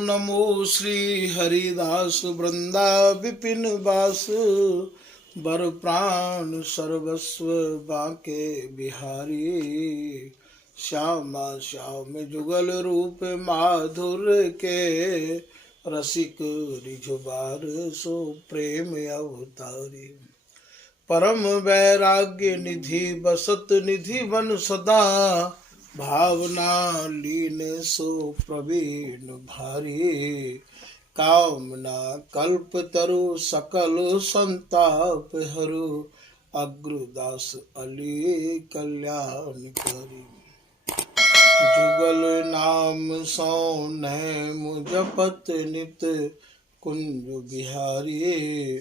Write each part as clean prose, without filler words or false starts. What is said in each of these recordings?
नमो श्री हरिदास वृंदा विपिन वास बर प्राण सर्वस्व बाके बिहारी। श्यामा श्याम जुगल रूप माधुर के रसिक रिझुबार सो प्रेम अवतारी। परम वैराग्य निधि बसत निधि वन सदा भावना लीन सो प्रवीण भारी। कामना कल्प तरु सकल संताप हरु अग्रदास अली कल्याण करी। जुगल नाम सौनैम जपत नित कुंज बिहारी।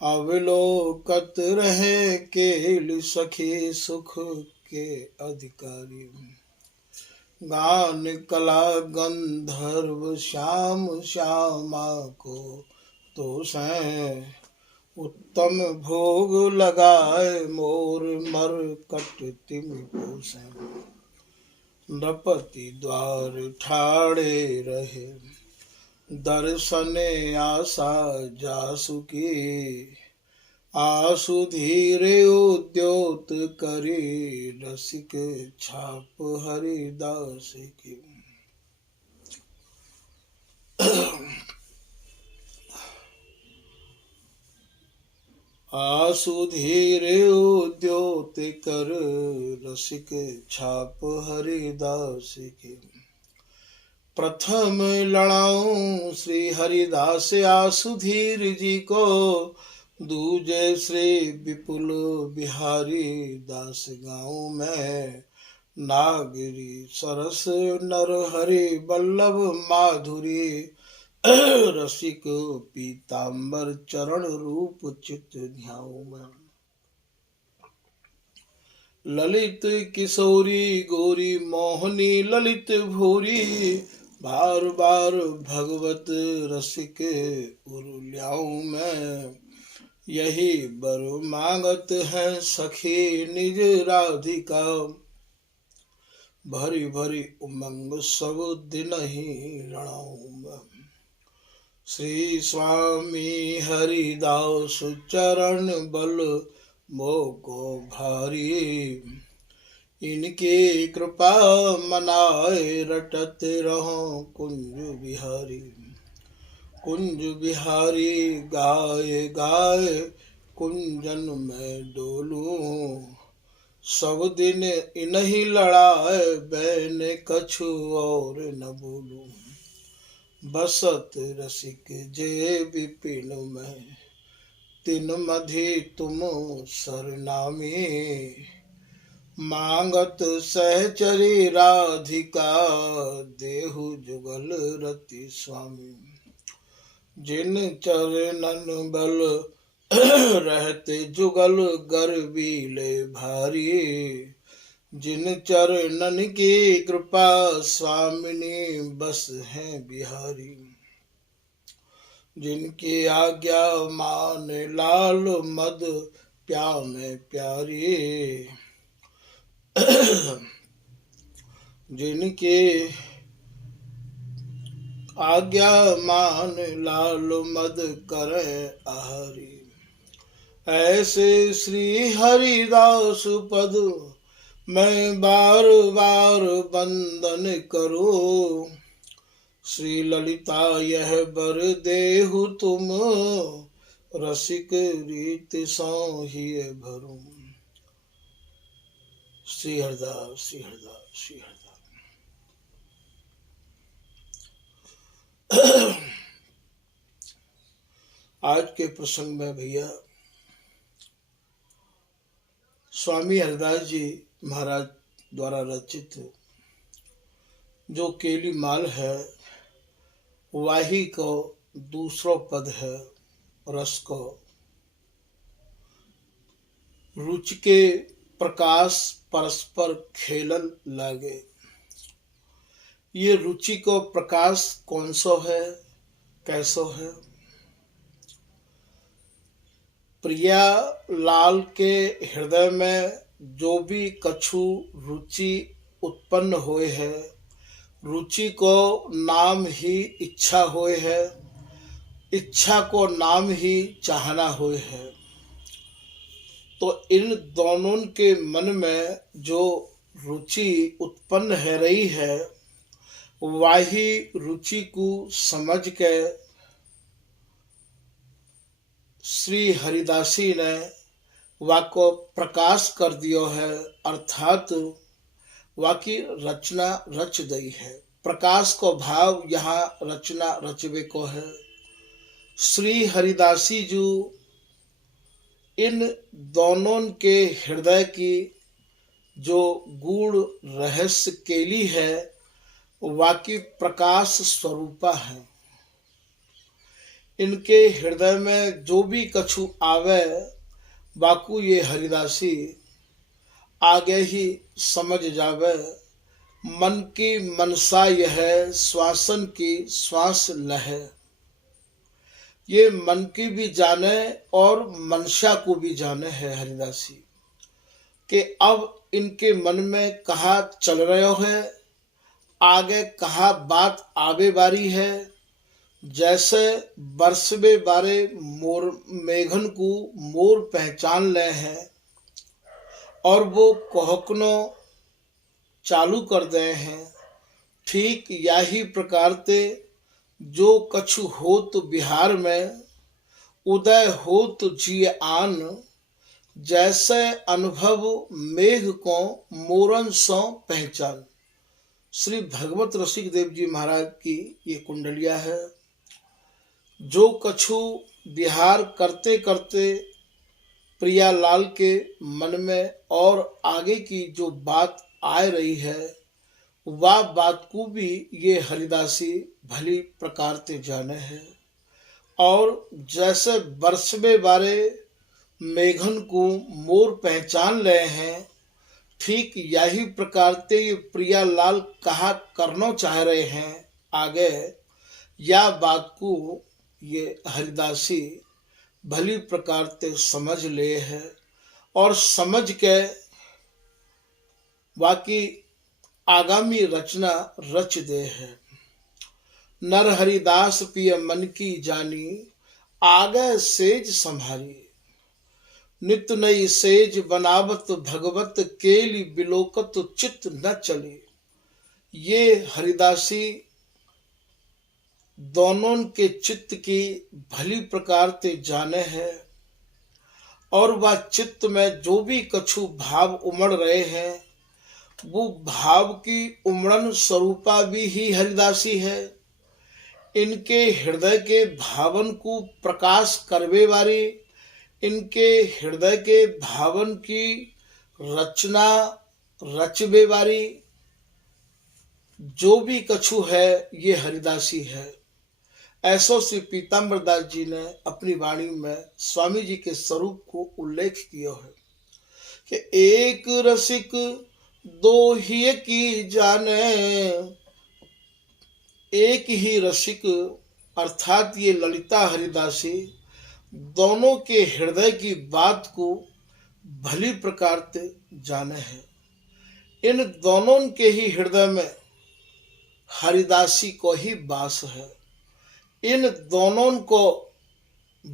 अवलोकत रहे केल सखी सुख के अधिकारी। गान कला गंधर्व श्याम श्यामा को तो सैं उत्तम भोग लगाए मोर मर कट तिम पोसैं। नृपति द्वार ठाड़े रहे दर्शने आशा जासुकी। आसु धीरे उद्योत करी रसिक छाप हरिदास की। आसु धीरे उद्योत कर रसिक छाप हरिदास की। प्रथम लड़ाऊं श्री हरिदास आसुधीर जी को। दूजे श्री विपुल बिहारी दास गाँव में। नागरी सरस नर हरि बल्लभ माधुरी। रसिक पीताम्बर चरण रूप चित ध्याऊ में। ललित किशोरी गोरी मोहनी ललित भूरी। बार बार भगवत रसिक उरुल्याऊ में। यही बर मांगत है सखी निज राधिका। भरी भरी उमंग सब दिन ही रणऊ में। श्री स्वामी हरिदास चरण बल मोको भारी। इनकी कृपा मनाए रटत रहो कुंज बिहारी। कुंज बिहारी गाए गाए कुंजन में डोलूं। सब दिन इन्हीं लड़ाए बैन कछु और न बोलूं। बसत रसिक जे विपिन में तिन मधि तुम सरनामी। मांगत सहचरी राधिका देहु जुगल रति स्वामी। जिन चरणन बल रहते जुगल गर्वीले भारी। जिन चरणन की कृपा स्वामिनी बस हैं बिहारी। जिनकी आज्ञा मान लाल मद प्यामे प्यारी। जिनके आज्ञा मान लाल मद करे आहारी। ऐसे श्री हरिदास पद मैं बार बार वंदन करूं। श्री ललिता यह बर देहु तुम रसिक रीत सो ही भरूं। श्री हरिदास श्री हरिदास श्री हरिदास। आज के प्रसंग में भैया स्वामी हरिदास जी महाराज द्वारा रचित जो केली माल है वाही को दूसरो पद है। रस को रुचि के प्रकाश परस्पर खेलन लागे। ये रुचि को प्रकाश कौन सो है कैसो है। प्रिया लाल के हृदय में जो भी कछु रुचि उत्पन्न होए है रुचि को नाम ही इच्छा होए है, इच्छा को नाम ही चाहना होए है। तो इन दोनों के मन में जो रुचि उत्पन्न है रही है, वही रुचि को समझ के श्री हरिदासी ने वाको प्रकाश कर दियो है, अर्थात वाकी रचना रच गई है। प्रकाश को भाव यहाँ रचना रचवे को है। श्री हरिदासी जी इन दोनों के हृदय की जो गूढ़ रहस्य केली है, वाकी प्रकाश स्वरूपा है। इनके हृदय में जो भी कछु आवे, बाकू ये हरिदासी आगे ही समझ जावे। मन की मनसा यह श्वासन की श्वास लहे। ये मन की भी जाने और मनसा को भी जाने है हरिदासी कि अब इनके मन में कहा चल रहे है, आगे कहा बात आवे बारी है। जैसे बरसबे बारे मोर मेघन को मोर पहचान ले हैं और वो कोहकनो चालू कर दे हैं, ठीक यही प्रकार ते जो कछु होत बिहार में उदय होत जिय आन, जैसे अनुभव मेघ को मोरन सो पहचान। श्री भगवत रसिक देव जी महाराज की ये कुंडलिया है। जो कछु बिहार करते करते प्रियालाल के मन में और आगे की जो बात आ रही है, वह बात को भी ये हरिदासी भली प्रकार से जाने हैं। और जैसे बरसबे बारे मेघन को मोर पहचान ले हैं, ठीक यही प्रकार से ये प्रियालाल कहा करना चाह रहे हैं आगे, या बात को ये हरिदासी भली प्रकार से समझ ले है और समझ के बाकी आगामी रचना रच दे है। नर हरिदास पिय मन की जानी, आगे सेज संभारी। नित नई सेज बनावत भगवत केली बिलोकत चित्त न चले। ये हरिदासी दोनों के चित्त की भली प्रकार से जाने है और वह चित्त में जो भी कछु भाव उमड़ रहे हैं, वो भाव की उमड़न स्वरूपा भी ही हरिदासी है। इनके हृदय के भावन को प्रकाश करवे वाली, इनके हृदय के भावन की रचना रचवे वाली जो भी कछु है, ये हरिदासी है। ऐसो श्री पीताम्बर दास जी ने अपनी वाणी में स्वामी जी के स्वरूप को उल्लेख किया है कि एक रसिक दो ही की जाने। एक ही रसिक अर्थात ये ललिता हरिदासी दोनों के हृदय की बात को भली प्रकार से जाने हैं। इन दोनों के ही हृदय में हरिदासी को ही वास है। इन दोनों को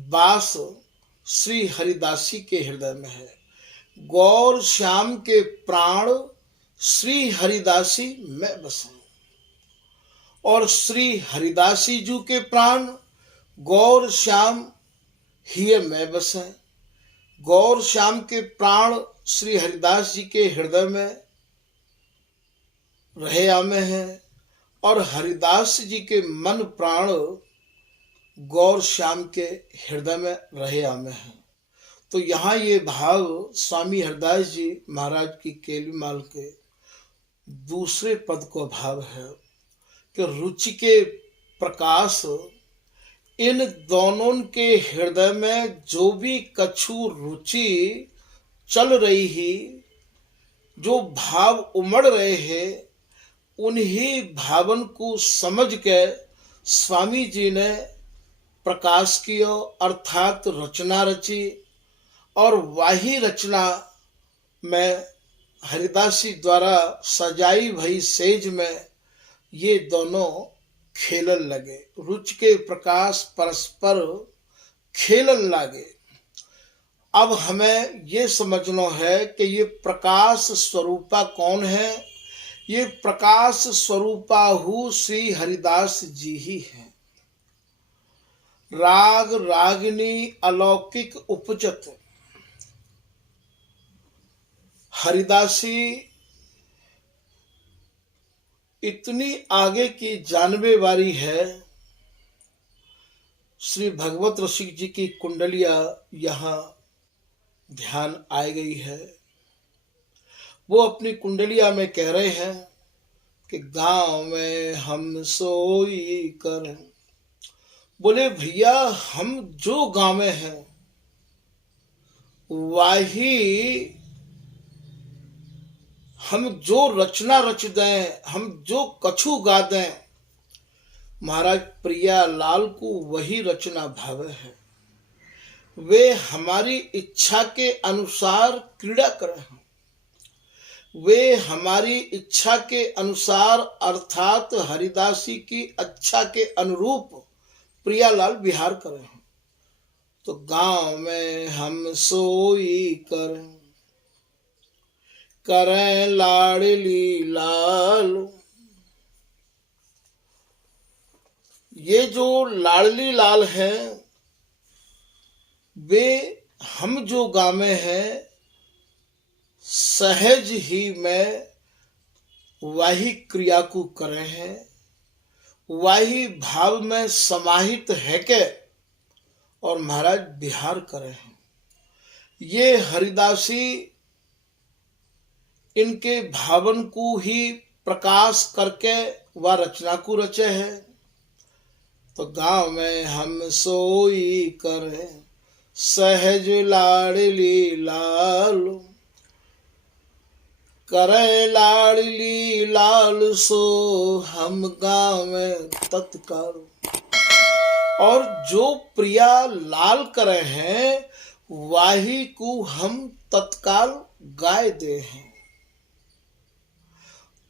वास श्री हरिदासी के हृदय में है। गौर श्याम के प्राण श्री हरिदासी में बसे और श्री हरिदासी जी के प्राण गौर श्याम ही में बसे। गौर श्याम के प्राण श्री हरिदास जी के हृदय में रहे आमे हैं और हरिदास जी के मन प्राण गौर श्याम के हृदय में रहे आमे हैं। तो यहाँ ये भाव स्वामी हरिदास जी महाराज की केलीमाल के दूसरे पद को भाव है कि रुचि के प्रकाश इन दोनों के हृदय में जो भी कछु रुचि चल रही है, जो भाव उमड़ रहे हैं, उन्हीं भावन को समझ के स्वामी जी ने प्रकाश किया अर्थात रचना रची और वही रचना में हरिदासी द्वारा सजाई भई सेज में ये दोनों खेलन लगे, रुचि के प्रकाश परस्पर खेलन लागे। अब हमें ये समझना है कि ये प्रकाश स्वरूपा कौन है। ये प्रकाश स्वरूपाहु श्री हरिदास जी ही हैं। राग रागिनी अलौकिक उपजत हरिदासी इतनी आगे की जानवे वाली है। श्री भगवत रसिक जी की कुंडलियां यहाँ ध्यान आ गई है। वो अपनी कुंडलिया में कह रहे हैं कि गांव में हम सोई कर। बोले भैया, हम जो गांव में हैं वही हम जो रचना रच दें, हम जो कछु गा दें, महाराज प्रिया लाल को वही रचना भावे है। वे हमारी इच्छा के अनुसार क्रीड़ा करें, वे हमारी इच्छा के अनुसार अर्थात हरिदासी की अच्छा के अनुरूप प्रियालाल विहार करें। तो गांव में हम सोई करें लाडली लाल। ये जो लाडली लाल हैं वे हम जो गामे हैं सहज ही में वही क्रिया को करे हैं, वही भाव में समाहित है के और महाराज विहार करे हैं। ये हरिदासी इनके भावन को ही प्रकाश करके वह रचना को रचे है। तो गांव में हम सोई करे सहज लाडली लाल, करे लाडली लाल सो हम गांव में तत्काल। और जो प्रिया लाल करे हैं वाही को हम तत्काल गाय दे हैं,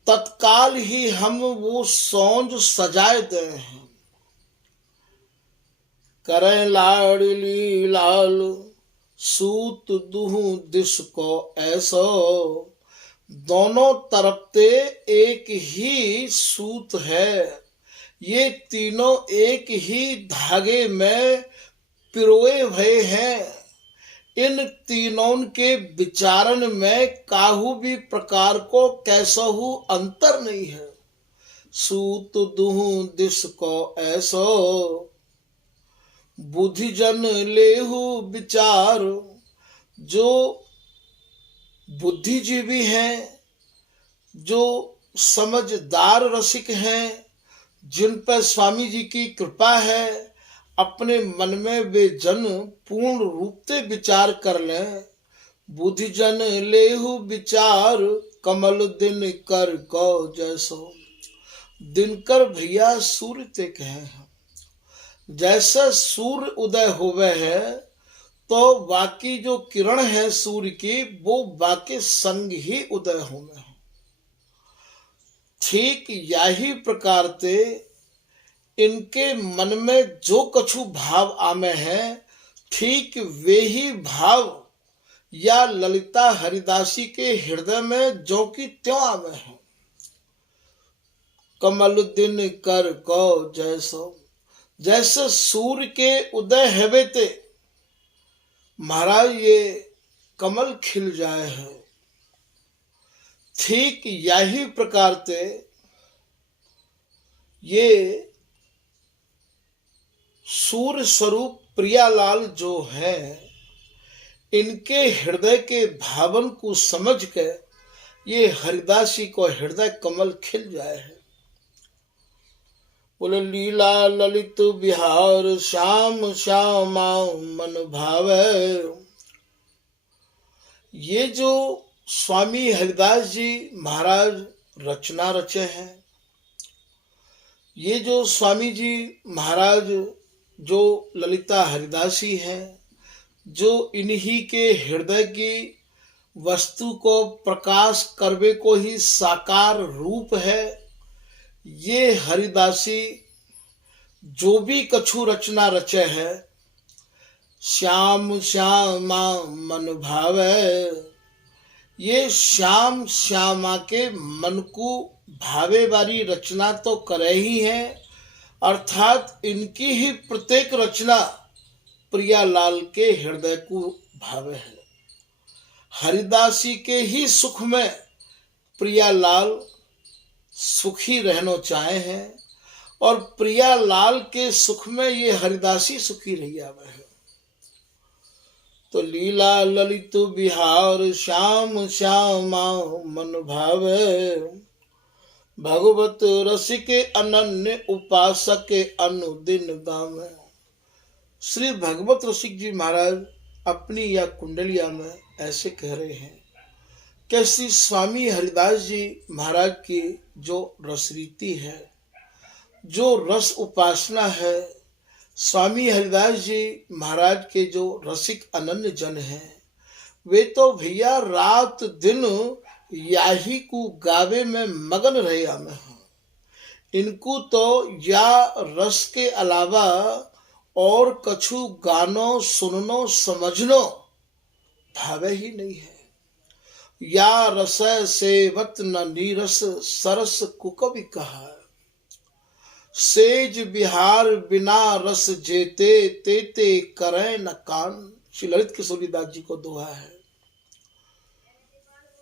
तत्काल ही हम वो सौंज सजाए दे हैं। करे लाडली लाल सूत दुहु दिश को ऐसो, दोनों तरफ ते एक ही सूत है। ये तीनों एक ही धागे में पिरोए भये हैं। इन तीनों के विचारण में काहू भी प्रकार को कैसहू अंतर नहीं है। सूत दुहु दिश को ऐसो, बुद्धिजन लेहु विचार। जो बुद्धिजीवी हैं, जो समझदार रसिक हैं, जिन पर स्वामी जी की कृपा है, अपने मन में वे जन पूर्ण रूप से विचार कर लें। बुद्धिजन लेहु विचार, कमल दिन कर को जैसो। दिनकर भैया सूर्य ते कहे हैं, जैसे सूर्य उदय होवे है तो बाकी जो किरण है सूर्य की वो बाकी संग ही उदय होवे है। ठीक यही प्रकार से इनके मन में जो कछु भाव आमे हैं ठीक वे ही भाव या ललिता हरिदासी के हृदय में जो कि त्यों आवे हैं। कमल दिन कर को जैसो, जैसे सूर्य के उदय हेवे ते महाराज ये कमल खिल जाए है, ठीक यही प्रकार से ये सूर्य स्वरूप प्रियालाल जो है इनके हृदय के भावन को समझ के ये हरिदासी को हृदय कमल खिल जाए है। बोले लीला ललित बिहार श्याम श्यामा मन भावे। ये जो स्वामी हरिदास जी महाराज रचना रचे हैं, ये जो स्वामी जी महाराज जो ललिता हरिदासी हैं, जो इन्हीं के हृदय की वस्तु को प्रकाश करवे को ही साकार रूप है, ये हरिदासी जो भी कछु रचना रचे है, श्याम श्यामा मन भावे, ये श्याम श्यामा के मन को भावे वाली रचना तो करे ही है, अर्थात इनकी ही प्रत्येक रचना प्रियालाल के हृदय को भावे है। हरिदासी के ही सुख में प्रियालाल सुखी रहना चाहे हैं और प्रियालाल के सुख में ये हरिदासी सुखी रही आवे है। तो लीला ललित बिहार श्याम श्यामा मन भावे, भगवत रसिक अनन्य उपासक अनुदिन गावे। श्री भगवत रसिक जी महाराज अपनी या कुंडलिया में ऐसे कह रहे हैं कि श्री स्वामी हरिदास जी महाराज की जो रसरीति है, जो रस उपासना है, स्वामी हरिदास जी महाराज के जो रसिक अनन्य जन हैं, वे तो भैया रात दिन याही को गावे में मगन रहे आमे हैं। इनको तो या रस के अलावा और कछु गानो सुननो समझनो भावे ही नहीं है। या रस सेवत न नीरस सरस कुकवि कहा, सेज बिहार बिना रस जेते तेते करे न कान। श्री ललित किशोरीदास जी को दोहा है।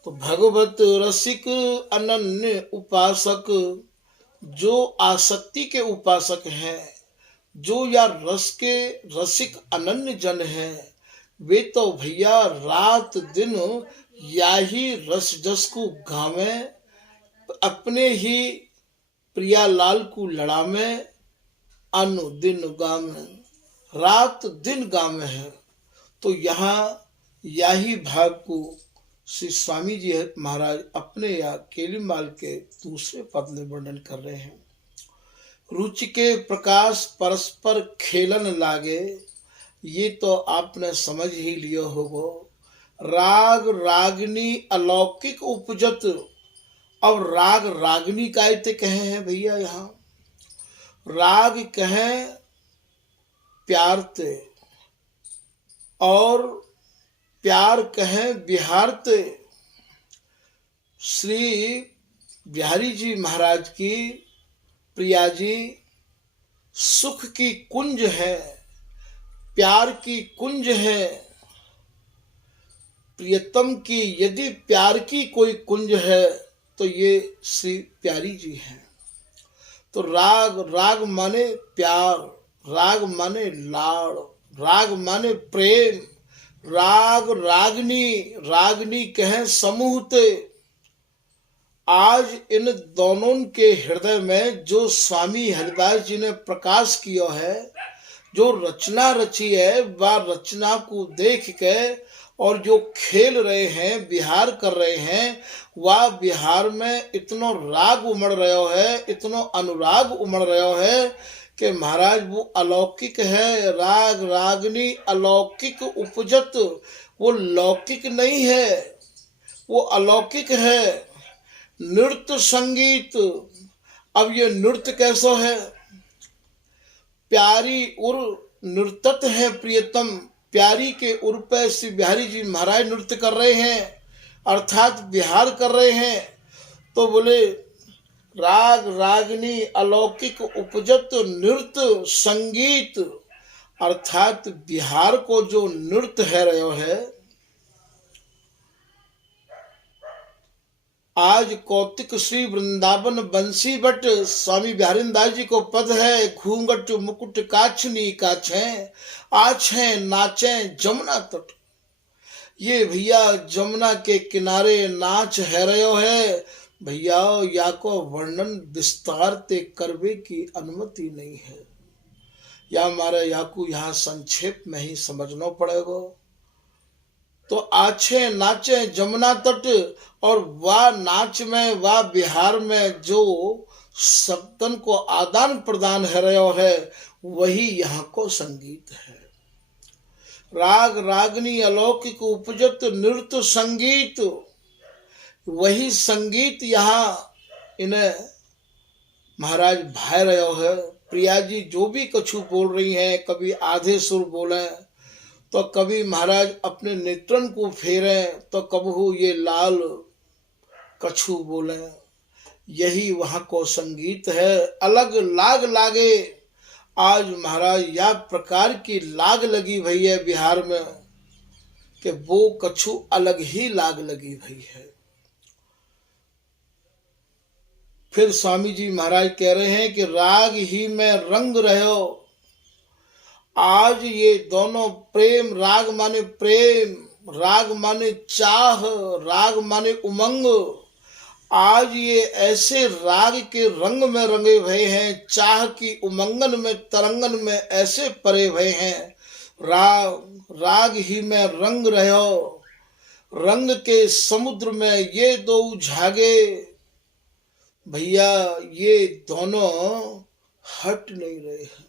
तो भगवत रसिक अनन्य उपासक, जो आसक्ति के उपासक हैं, जो या रस के रसिक अनन्य जन हैं, वे तो भैया रात दिन या ही रस जस को गावे, अपने ही प्रियालाल को लड़ावे, अनुदिन गावे, रात दिन गावे है। तो यहाँ याही भाव को श्री स्वामी जी महाराज अपने या केलीमाल के दूसरे पद में वर्णन कर रहे हैं। रुचि के प्रकाश परस्पर खेलन लागे, ये तो आपने समझ ही लियो होगो। राग रागनी अलौकिक उपजत। अब राग रागनी कायते कहे हैं भैया, यहाँ राग कहें प्यारते और प्यार कहें बिहारते। श्री बिहारी जी महाराज की प्रिया जी सुख की कुंज है, प्यार की कुंज है। प्रियतम की यदि प्यार की कोई कुंज है तो ये श्री प्यारी जी हैं। तो राग, राग माने प्यार, राग माने लाड़, राग माने प्रेम, राग रागनी, रागनी कहें समूहते। आज इन दोनों के हृदय में जो स्वामी हरिदास जी ने प्रकाश किया है, जो रचना रची है, वह रचना को देख के और जो खेल रहे हैं, बिहार कर रहे हैं, वह बिहार में इतना राग उमड़ रहा है, इतना अनुराग उमड़ रहा है कि महाराज वो अलौकिक है। राग रागनी अलौकिक उपजत, वो लौकिक नहीं है, वो अलौकिक है। नृत्य संगीत, अब ये नृत्य कैसा है? प्यारी उर नृतत है प्रियतम, प्यारी के उर पे श्री बिहारी जी महाराज नृत्य कर रहे हैं, अर्थात बिहार कर रहे हैं। तो बोले राग रागनी अलौकिक उपजत नृत्य संगीत, अर्थात बिहार को जो नृत्य है रहो है। आज कौतिक श्री वृंदावन बंसी बट, स्वामी बिहारीदास जी को पद है। घूंघट मुकुट काछनी काछे, आछे नाचे जमुना तट। ये भैया जमुना के किनारे नाच है रहो है भैया, या को वर्णन विस्तार ते करवे की अनुमति नहीं है, या हमारे या को यहाँ संक्षेप में ही समझना पड़ेगा। तो आछे नाचे जमुना तट, और वह नाच में, वह बिहार में जो शब्दन को आदान प्रदान है रहा है, वही यहाँ को संगीत है। राग रागनी अलौकिक उपजत नृत्य संगीत, वही संगीत यहाँ इन्हें महाराज भाई रहो है। प्रिया जी जो भी कछु बोल रही हैं, कभी आधे सुर बोले तो कभी महाराज अपने नेत्रन को फेरे तो कबहू ये लाल कछु बोले। यही वहां को संगीत है। अलग लाग लागे। आज महाराज या प्रकार की लाग लगी भई है बिहार में कि वो कछु अलग ही लाग लगी भई है। फिर स्वामी जी महाराज कह रहे हैं कि राग ही में रंग रहो। आज ये दोनों प्रेम, राग माने प्रेम, राग माने चाह, राग माने उमंग, आज ये ऐसे राग के रंग में रंगे भये हैं, चाह की उमंगन में तरंगन में ऐसे परे भये हैं। राग ही में रंग रहो। रंग के समुद्र में ये दो झागे भैया, ये दोनों हट नहीं रहे हैं।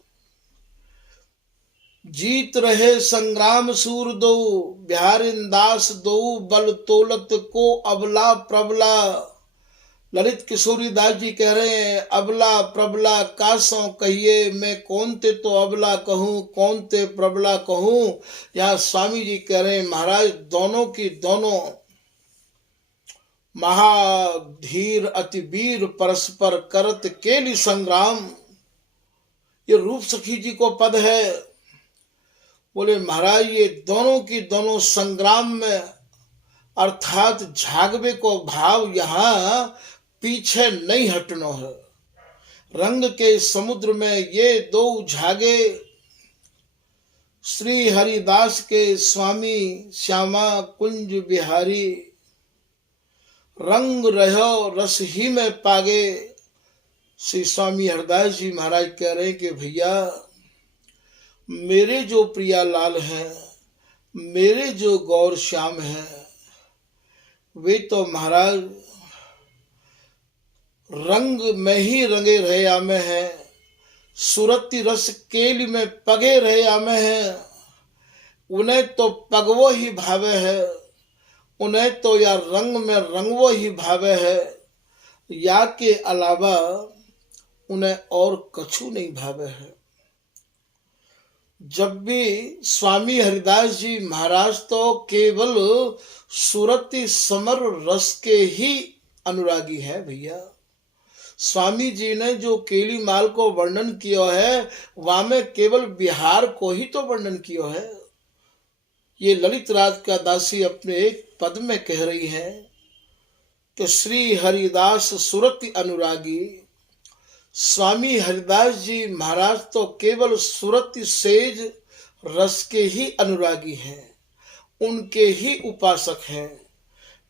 जीत रहे संग्राम सूर दो, बिहारिन दास दो, बल तोलत को अबला प्रबला। ललित किशोरी दास जी कह रहे हैं, अबला प्रबला कासों कहिए, मैं कौन ते तो अबला कहूं, कौन ते प्रबला कहूं। यहाँ स्वामी जी कह रहे हैं महाराज दोनों की दोनों महाधीर अति वीर परस्पर करत केली संग्राम। ये रूप सखी जी को पद है। बोले महाराज ये दोनों की दोनों संग्राम में, अर्थात झागवे को भाव यहाँ पीछे नहीं हटना है। रंग के समुद्र में ये दो झागे, श्री हरिदास के स्वामी श्यामा कुंज बिहारी। रंग रहो रस ही में पागे। श्री स्वामी हरदास जी महाराज कह रहे हैं कि भैया मेरे जो प्रिया लाल हैं, मेरे जो गौर श्याम हैं, वे तो महाराज रंग में ही रंगे रहे आमे हैं। सुरती रस केली में पगे रहे आमे हैं। उन्हें तो पगवो ही भावे है, उन्हें तो या रंग में रंगवो ही भावे है, या के अलावा उन्हें और कछु नहीं भावे है। जब भी स्वामी हरिदास जी महाराज तो केवल सुरती समर रस के ही अनुरागी है भैया। स्वामी जी ने जो केली माल को वर्णन किया है, वहां में केवल बिहार को ही तो वर्णन किया है। ये ललित राज का दासी अपने एक पद में कह रही है कि श्री हरिदास सुरति अनुरागी। स्वामी हरिदास जी महाराज तो केवल सुरति सेज रस के ही अनुरागी हैं, उनके ही उपासक हैं।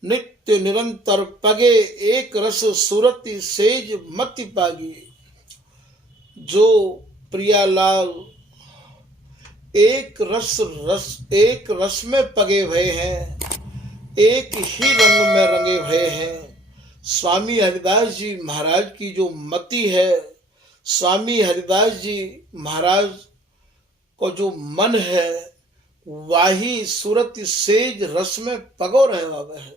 नित्य निरंतर पगे एक रस सुरति सेज मति पागी। जो प्रियालाल एक रस में पगे हुए हैं, एक ही रंग में रंगे हुए हैं। स्वामी हरिदास जी महाराज की जो मति है, स्वामी हरिदास जी महाराज को जो मन है, वही सुरति सेज रस में पगो रहे हुआ है।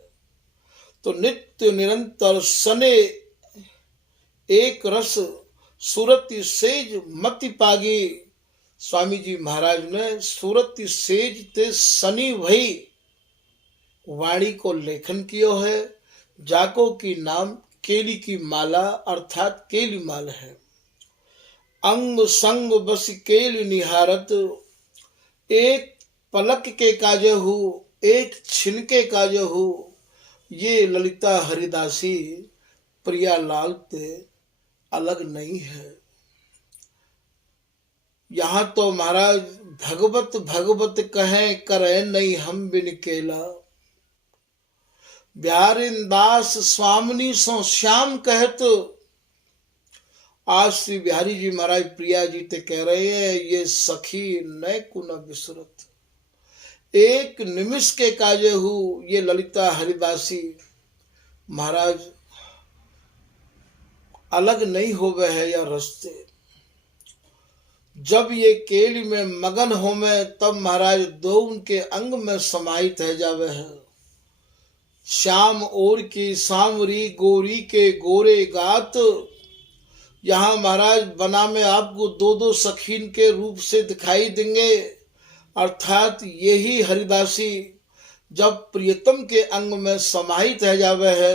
तो नित्य निरंतर सने एक रस सुरति सेज मति पागी। स्वामी जी महाराज ने सुरति सेज ते सनी वही वाणी को लेखन किया है, जाको की नाम केली की माला अर्थात केली माल है। अंग संग बस केली निहारत, एक पलक के काजहू एक छिनके काजहू। ये ललिता हरिदासी प्रियालाल ते अलग नहीं है। यहाँ तो महाराज भगवत भगवत कहें करे नहीं हम बिन केला। बिहारिन दास स्वामिनी सो श्याम कहत। आज श्री बिहारी जी महाराज प्रिया जी ते कह रहे हैं, ये सखी न कुन बिसरत। एक निमिष के काजे हूँ ये ललिता हरिदासी महाराज अलग नहीं हो गए है या रस्ते। जब ये केली में मगन हो में तब महाराज दो उनके अंग में समाहित है जावे है। श्याम और की सांवरी गोरी के गोरे गात, यहाँ महाराज बना में आपको दो दो सखीन के रूप से दिखाई देंगे। अर्थात यही हरिदासी जब प्रियतम के अंग में समाहित है जावे है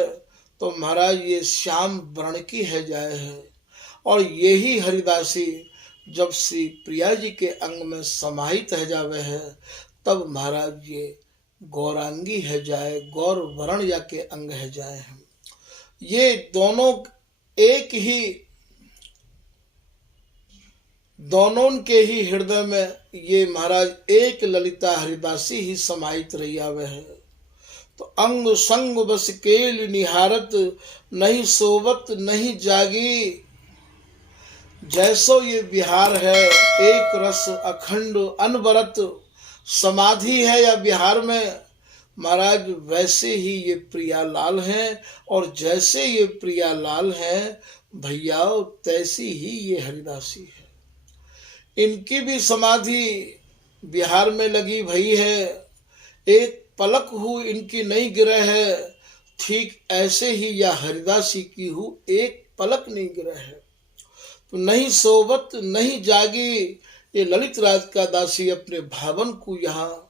तो महाराज ये श्याम वर्ण की है जाए है। और यही हरिदासी जब श्री प्रिया जी के अंग में समाहित है जावे है तब महाराज ये गौरांगी है जाए, गौर वर्ण या के अंग है जाए हैं। ये दोनों एक ही, दोनों के ही हृदय में ये महाराज एक ललिता हरिदासी ही समाहित रही आवे है। तो अंग संग बस केल निहारत, नहीं सोवत नहीं जागी। जैसो ये बिहार है एक रस अखंड अनवरत, समाधि है या बिहार में महाराज वैसे ही ये प्रियालाल हैं। और जैसे ये प्रियालाल हैं भैया तैसी ही ये हरिदासी है। इनकी भी समाधि बिहार में लगी भई है, एक पलक हु इनकी नहीं गिरे है। ठीक ऐसे ही यह हरिदासी की हु एक पलक नहीं गिरे है। तो नहीं सोवत नहीं जागी, ये ललित राज का दासी अपने भावन को यहाँ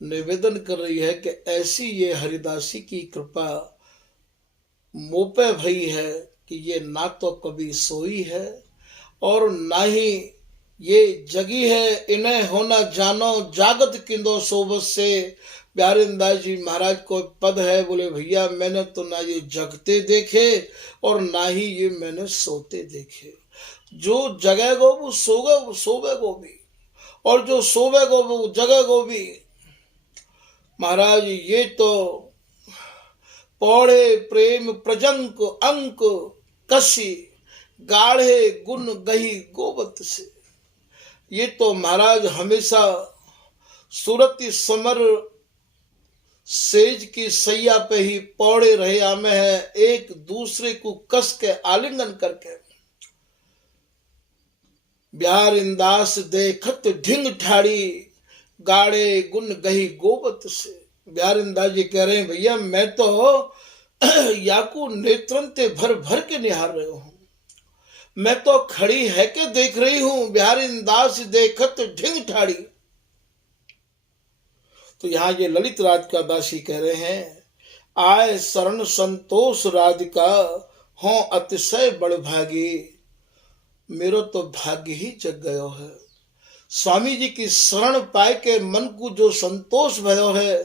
निवेदन कर रही है कि ऐसी ये हरिदासी की कृपा मोपे भई है कि ये ना तो कभी सोई है और ना ही ये जगी है। इन्हें होना जानो जागत किंदो सोबत से। प्यारेदास जी महाराज को पद है, बोले भैया मैंने तो ना ये जगते देखे और ना ही ये मैंने सोते देखे। जो जगेगो वो सोवेगो भी, और जो सोवेगो वो जगेगो भी। महाराज ये तो पौड़े प्रेम प्रजंक अंक कसी, गाढ़े गुण गही गोवत से। ये तो महाराज हमेशा सूरती समर सेज की सैया पे ही पौड़े रहे आमे है, एक दूसरे को कस के आलिंगन करके। ब्यार इंदास देखत ढिंग ठाड़ी, गाड़े गुण गही गोवत से। ब्यार इंदास जी कह रहे हैं भैया मैं तो याकू नेत्रन ते भर भर के निहार रहे हूं, मैं तो खड़ी है के देख रही हूं। बिहारी दास देखत ढिंग ठाड़ी। तो यहाँ ये ललित राज का दासी कह रहे हैं, आय शरण संतोष राधिका हो अतिशय बड़भागी, मेरो तो भाग्य ही जग गयो है। स्वामी जी की शरण पाए के मन को जो संतोष भयो है,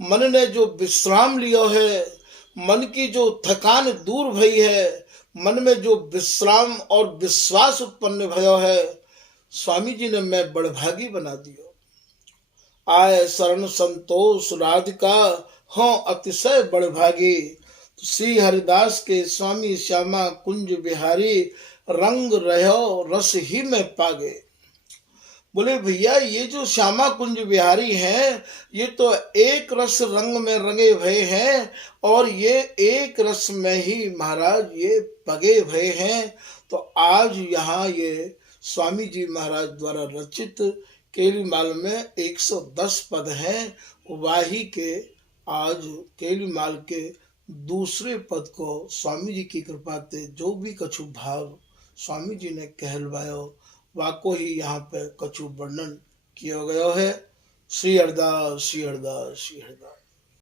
मन ने जो विश्राम लियो है, मन की जो थकान दूर भई है, मन में जो विश्राम और विश्वास उत्पन्न भयो है, स्वामी जी ने मैं बड़भागी बना दियो। आय शरण संतोष राधिका हो अतिशय बड़भागी। तो श्री हरिदास के स्वामी श्यामा कुंज बिहारी, रंग रहो रस ही में पागे। बोले भैया ये जो श्यामा कुंज बिहारी हैं ये तो एक रस रंग में रंगे भये हैं और ये एक रस में ही महाराज ये पगे भये हैं। तो आज यहाँ ये स्वामी जी महाराज द्वारा रचित केलीमाल में 110 पद हैं। वाही के आज केलीमाल के दूसरे पद को स्वामी जी की कृपा से जो भी कछु भाव स्वामी जी ने कहलवायो वाको ही यहाँ पे कछु वर्णन किया गया है। श्री हरदास श्री हरदास श्री हरदास।